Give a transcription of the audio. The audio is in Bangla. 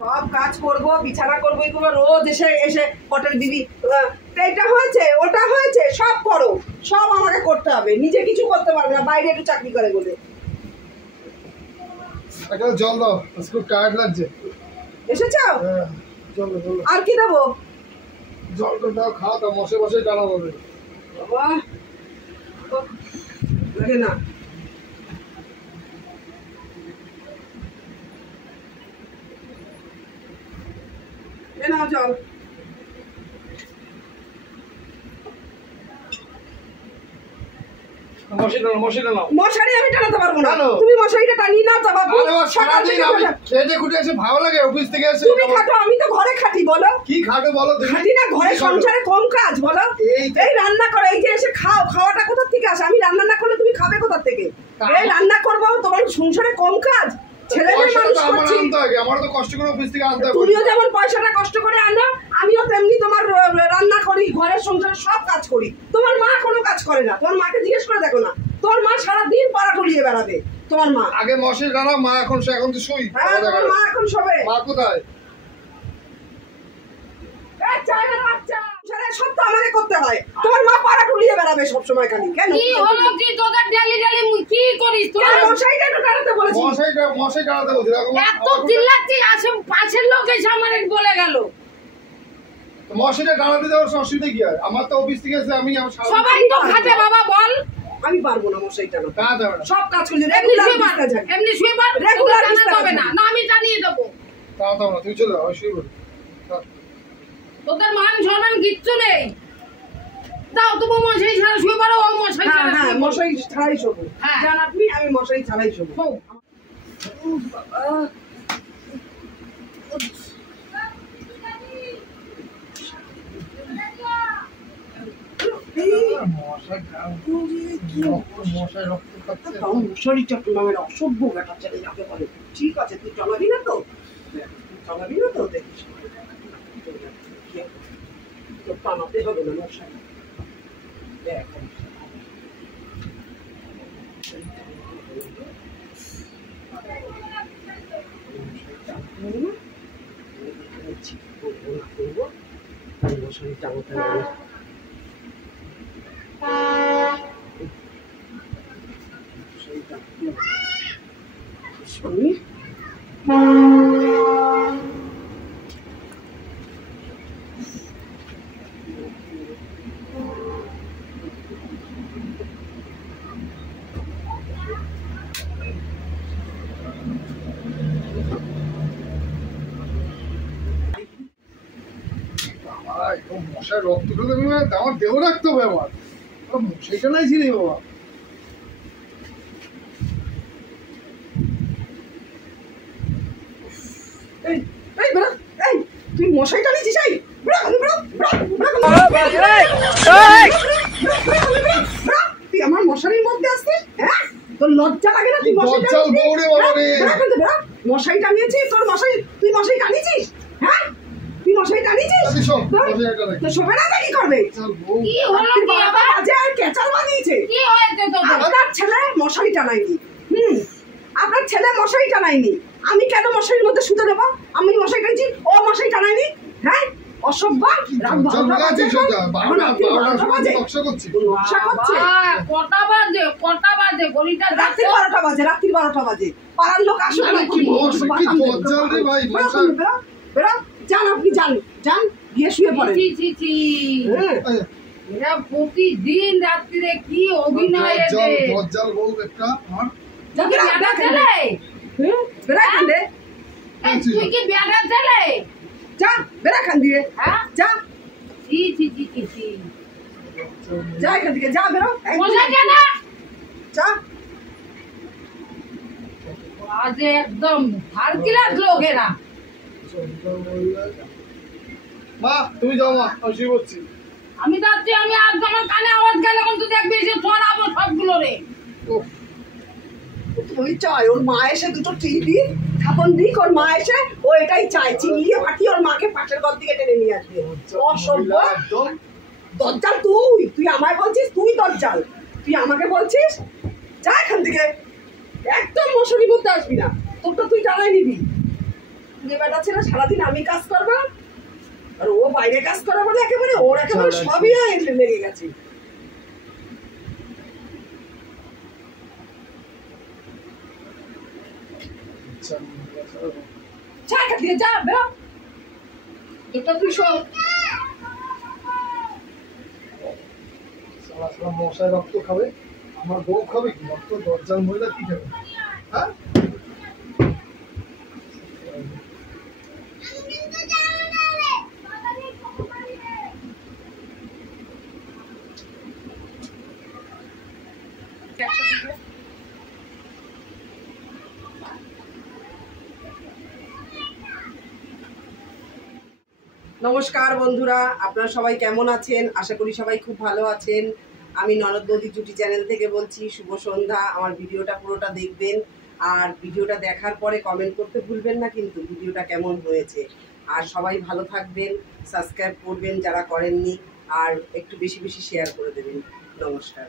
সব কাজ করব, বিছানা করবো, এগুলো রোজ এসে এসে পটের দিবি এটা হয়েছে ওটা হয়েছে সব করো, সব আমাকে করতে হবে, নিজে কিছু করতে পারবে না, বাইরে একটু চাকরি করে বলে। জল দাও, খুব টায়ার্ড লাগছে। এসেছো? জল দাও। আর কি দেবো? জলটা দাও, খাওয়া দাও, বসে বসে টানা হবে। বাবা লাগে না। নাও জল। মশারি আমি টানাতে পারবো না, তুমি মশারিটা টানিয়ে নাও তো বাবু। খেটে খুঁটে এসে ভালো লাগে, অফিস থেকে এসে তুমি খাটো, আমি তো ঘরে খাটি। বলো কি খাটো? বলো খাটি না, ঘরে সংসারে কম কাজ। বলো এই রান্না করে, এই যে এসে খাও, খাওয়াটা কোথা থেকে আসে? আমি রান্না না করলে তুমি খাবে কোথা থেকে? এই রান্না করবো, তোমার সংসারে কম কাজ। ছেলে মেয়ে মানুষ করছি, আমারও তো কষ্ট করে অফিস থেকে আনতে হবে। তুমিও যেমন পয়সাটা কষ্ট করে আনো, আমিও তেমনি তোমার রান্না করি, ঘরের সংসারে সব কাজ করি। তোমার মা কোনো কাজ করে না, তোমার মাকে জিজ্ঞেস করে দেখো না, তোমার মা সারাদিন পাড়া টলিয়ে বেড়াবে। তোমার মা আগে মশারি টানা, মা এখন তো শুই। হ্যাঁ, তোমার মা এখন শোবে। মা কোথায়? সব তো আমাকে করতে হয়, তোমার মা পাড়া টলিয়ে বেড়াবে সবসময় খালি। কেন কি হলো? কি তোদের ডেলি ডেলি কি করিস তুই? মশাইটা একটু টানাতে বলেছি। মশাই টানাতে বলছি। এত চিল্লাচ্ছি, আসে পাশের লোক এসে আমার বলে গেল। মশাইটা টানাতে দেওয়ার অসুবিধা কি হয়? আমার তো অফিস থেকে এসে আমি সবাই তো খাটে বাবা, বল। আমি পারবো না মশাই টানাতে, সব কাজ করছি এমনি শুয়ে পার, রেগুলার হবে না। না আমি জানিয়ে দেবো। টানাতে না, তুই চলে যাও, শুয়ে পড়। তোদের মান সম্মান কিচ্ছু নেই। দাও তুমি মশারি ছাড়া শুয়ে পারো, ও মশারি ছাড়া। হ্যাঁ, মশারি ছাড়াই শোবো। জান আপনি, আমি মশারি ছাড়াই শোবো। মশারিটা নামের অসভ্য বেটা ছেলে যাকে বলে। ঠিক আছে, তুই চলাবি না তো? চলাবি না তো? দেখিস টানাতে হবে না মশারি। দেখ মশারি টানাতে হবে। মশার রক্ত ঢুকে আমার দেহ রাখতে হবে। আমার মশাইটা নাই ছিল বাবা। তুই মশাই টানিয়েছিস? তুই আমার মশারির মধ্যে আসতে, হ্যাঁ? তোর লজ্জা লাগে না? তুই মশাই টানিয়েছিস, তোর মশাই, তুই মশাই টানিয়েছিস? হ্যাঁ, তুই মশাই টানিয়েছিস? শোবে না, কি করবে? আর কেচাল বানিয়েছে। আপনার ছেলে মশারি টানায়নি। আপনার ছেলে মশারি টানায়নি, আমি কেন মশারির মধ্যে শুতে দেবো? আমি মশারি টানছি, ও মশারি টানায়নি। হ্যাঁ, অসভ্য। কটা বাজে? রাত্রি 12টা বাজে, রাত্রি 12টা বাজে। পাড়ার লোক আসবে না। যান আপনি, যান যান, গিয়ে শুয়ে পড়েন। এরা প্রতিদিন রাত্রিরে কি অভিনয়। তুই কি বেড়া ছেলে? যা বেড়া খান দিয়ে, যা যা এখান থেকে, যা বেরো, যা। আজ একদম ফার্কিলাস লোকেরা। মা তুমি যাও, মা আমি শুয়ে পড়ছি। আমি যাচ্ছি, আমি আজ আমার কানে আওয়াজ গেলে এখন তো দেখবি যে ছড়াবো সবগুলো রে। তুই চাই ওর মা এসে দুটো টিভি থাপন দিক, ওর মা এসে ও এটাই চায়, চিল্লিয়ে ফাটিয়ে ওর মাকে পাশের ঘর দিকে টেনে নিয়ে আসবে। অসভ্য দজ্জাল। তুই আমায় বলছিস তুই দজ্জাল? তুই আমাকে বলছিস? যা এখান থেকে, একদম মশারির মধ্যে আসবি না, তোরটা তুই টানাই নিবি। যে বেটা ছিল সারাদিন আমি কাজ করবো আর ও বাইরে কাজ করা বলে একেবারে ওর একেবারে সবই লেগে গেছে। চা দিয়ে যা বেরো এটা তুই সব মশায় রক্ত খাবে, আমার বউ খাবে কি রক্ত? দরজার মহিলা কি খাবে? হ্যাঁ নমস্কার বন্ধুরা, আপনারা সবাই কেমন আছেন? আশা করি সবাই খুব ভালো আছেন। আমি ননদ বৌদি জুটি চ্যানেল থেকে বলছি। শুভ সন্ধ্যা। আমার ভিডিওটা পুরোটা দেখবেন আর ভিডিওটা দেখার পরে কমেন্ট করতে ভুলবেন না কিন্তু ভিডিওটা কেমন হয়েছে। আর সবাই ভালো থাকবেন, সাবস্ক্রাইব করবেন যারা করেননি, আর একটু বেশি বেশি শেয়ার করে দেবেন। নমস্কার।